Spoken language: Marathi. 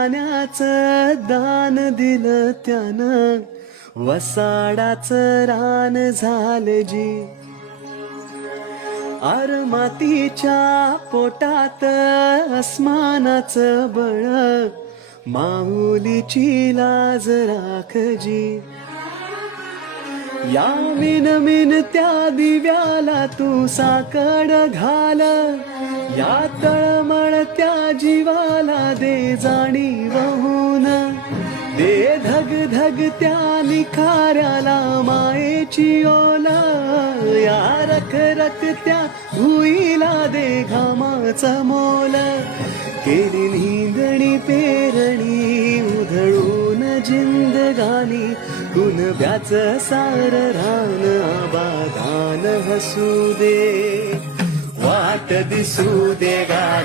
पाण्याचं दान दिलं त्यानं, वसाडाचं रान झालं जी. आर मातीच्या पोटात अस्मानाचं बळ, माऊलीची लाज राखजी. या मिन त्या दिव्याला तू साकड घाल, या तळमळत्या जीवाला दे जाणीव होऊन, दे धग धग त्या निखाऱ्याला मायेची ओल, या रख रख त्या भुईला दे घामाचं मोल. केली निंदणी पेरणी उधळून जिंदगानी, कुणब्याचं सार रान आबादान हसू दे, वाट दिसू दे गा.